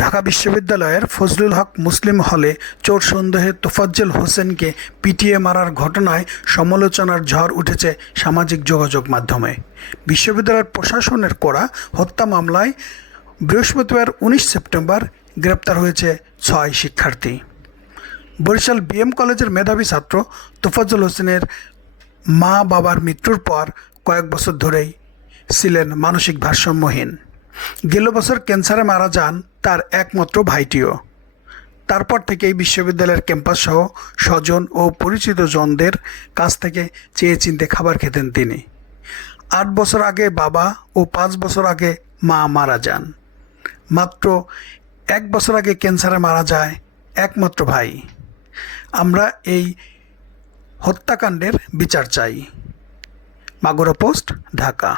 ঢাকা বিশ্ববিদ্যালয়ের ফজলুল হক মুসলিম হলে চোর সন্দেহে তোফাজ্জল হোসেনকে পিটিয়ে মারার ঘটনায় সমালোচনার ঝড় উঠেছে সামাজিক যোগাযোগ মাধ্যমে। বিশ্ববিদ্যালয়ের প্রশাসনের করা হত্যা মামলায় বৃহস্পতিবার 19 সেপ্টেম্বর গ্রেপ্তার হয়েছে 6 শিক্ষার্থী। বরিশাল বিএম কলেজের মেধাবী ছাত্র তোফাজ্জল হোসেনের মা বাবার মৃত্যুর পর কয়েক বছর ধরেই ছিলেন মানসিক ভারসাম্যহীন। গেল বছর ক্যান্সারে মারা যান তার একমাত্র ভাইটিও। তারপর থেকেই বিশ্ববিদ্যালয়ের ক্যাম্পাস সহ স্বজন ও পরিচিত জনদের কাছ থেকে চেয়ে চিনতে খাবার খেতেন তিনি। 8 বছর আগে বাবা ও 5 বছর আগে মা মারা যান। মাত্র 1 বছর আগে ক্যান্সারে মারা যায় একমাত্র ভাই। আমরা এই হত্যাকাণ্ডের বিচার চাই। মাগুরা পোস্ট, ঢাকা।